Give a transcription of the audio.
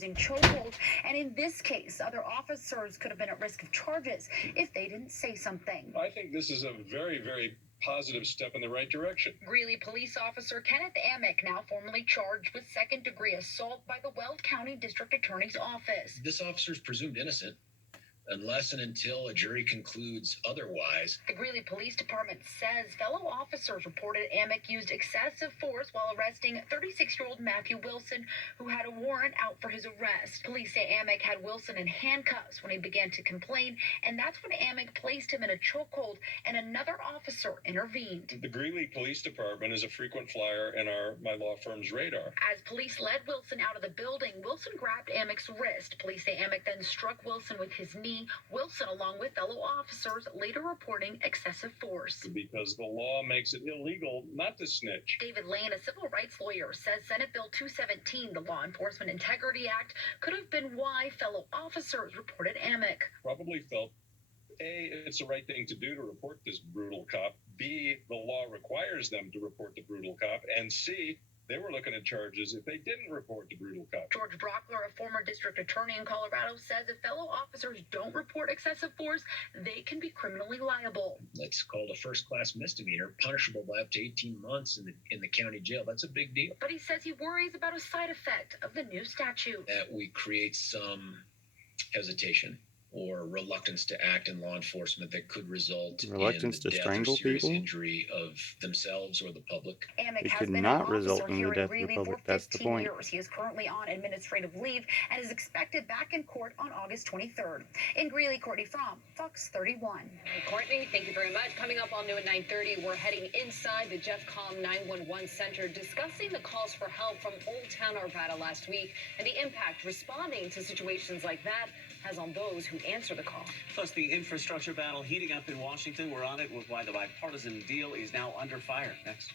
using chokeholds, and in this case, other officers could have been at risk of charges if they didn't say something. I think this is a very, very positive step in the right direction. Greeley police officer Kenneth Amick now formally charged with second-degree assault by the Weld County District Attorney's Office. This officer is presumed innocent unless and until a jury concludes otherwise. The Greeley Police Department says fellow officers reported Amick used excessive force while arresting 36-year-old Matthew Wilson, who had a warrant out for his arrest. Police say Amick had Wilson in handcuffs when he began to complain, and that's when Amick placed him in a chokehold, and another officer intervened. The Greeley Police Department is a frequent flyer in my law firm's radar. As police led Wilson out of the building, Wilson grabbed Amick's wrist. Police say Amick then struck Wilson with his knee. Wilson, along with fellow officers, later reporting excessive force. Because the law makes it illegal not to snitch. David Lane, a civil rights lawyer, says Senate Bill 217, the Law Enforcement Integrity Act, could have been why fellow officers reported Amick. Probably felt, A, it's the right thing to do to report this brutal cop. B, the law requires them to report the brutal cop. And C, they were looking at charges if they didn't report the brutal cop. George Brockler, a former district attorney in Colorado, says if fellow officers don't report excessive force, they can be criminally liable. That's called a first-class misdemeanor, punishable by up to 18 months in the county jail. That's a big deal. But he says he worries about a side effect of the new statute. That we create some hesitation or reluctance to act in law enforcement that could result in the death or serious injury of themselves or the public. Amick It has could been not an result officer in here the in death of the Greeley public. for That's the 15 point. years. He is currently on administrative leave and is expected back in court on August 23rd. In Greeley, Courtney Fromm, Fox 31. Courtney, thank you very much. Coming up all new at 9:30, we're heading inside the Jeff Comm 911 Center, discussing the calls for help from Old Town Arvada last week and the impact responding to situations like that has on those who answer the call. Plus, the infrastructure battle heating up in Washington. We're on it with why the bipartisan deal is now under fire. Next.